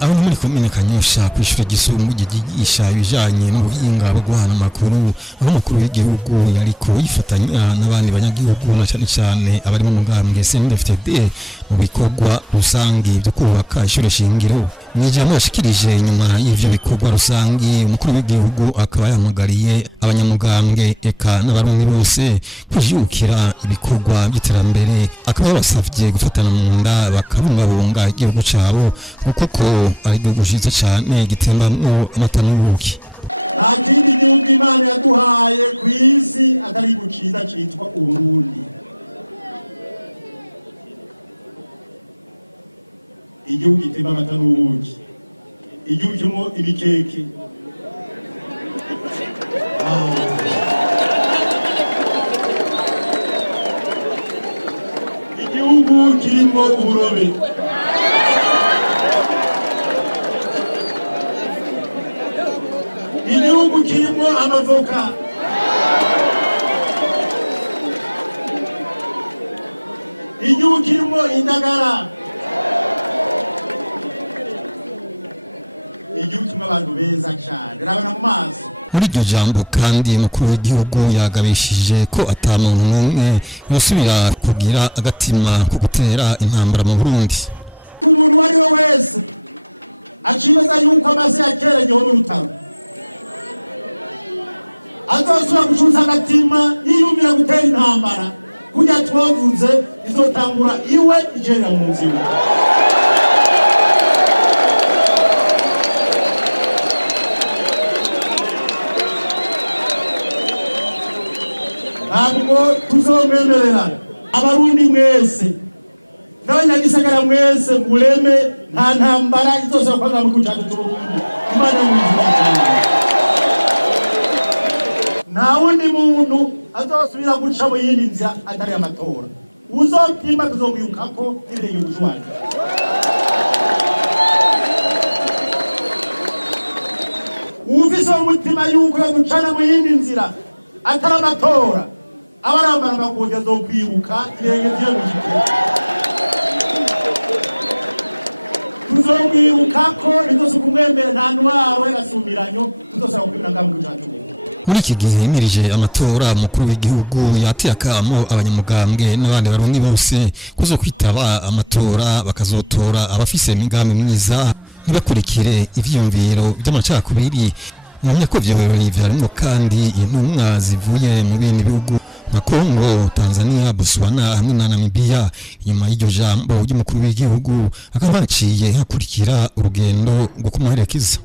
Aho muri komine Kanyosha kwishura gisumbu gigisha ibijanye n'ubuhinga bwo guhana amakuru, aho makuru y'igihugu yariko yifatanya n'abandi banyagihugu na cyane abari mu mugambwe CNDD-FDD mu bikorwa rusangi byo kubaka ishure shingiro. Nijambo yashikirije nyuma y'ivyo bikorwa rusangi, umukuru w'igihugu akaba yahamagariye abanyamugambwe eka n'abarundi bose kujukira ibikorwa by'iterambere, akaba basavye gufatana mu nda bakabungabunga igihugu cabo kuko ari igihugu ciza cane gitembamwo amata n'ubuki. Nta kindi gihugu Imana yaduhaye ku isi atari igihugu ciza citwa Uburundi. Igihugu gitemba amata n'ubuki, igihugu kirimo ibikeke, igihugu kirimo uburobe, igihugu kirimo amavoka, igihugu kirimo indagara, igihugu kimwe abantu beza cyane rabana mu mazi. Muri iryo jambo kandi umukuru w'igihugu yagabishije ko atamuntu n'umwe yosubira kugira agatima ko gutera intambara mu Burundi. Umuntu wari we wese acibaza yuko amazi ya kera igihome urutaro azosubira gucuza agatima yiyumvira gutera intambara kujya twavuze izotangura iwe igerera mu nzira. Ntabwo tuzomwemerera abarundi mwese n'abanyagisagara mwese mureme nta ntambara izosaba kwanga mu kujaje c'Uburundi. Imana mwiza cyane. Nta wundi muntu azosubira guca mu yindi nzira atari amatora. Uzopima tuzomwirukako n'irenge gushwana. Ufise umutima yuko yaducana mu yindi nzira atari amatora, abarambara amakunja zo kwibuka irenge vyo gukira. Tuzomwibuka ko ntituzokumwemera nta ntwaro y'agasumiranyo tuzosaba kwimira ngamu cyacu. Muri iki gihe himirije amatora, umukuru w'igihugu yateye akamo abanyamugambwe n'abandi barundi bose kuzokwitaba amatora bakazotora abafise imigambi myiza, ntibakurikire ivyiyumviro by'amacakubiri. Namye ko vyobero vyarimwo kandi intumwa zivuye mu bindi bihugu nka Kongo, Tanzania, Botswana hamwe na Namibia. Inyuma y'iryo jambo ry'umukuru w'igihugu akaba haciye hakurikira urugendo rwo kumuherekeza.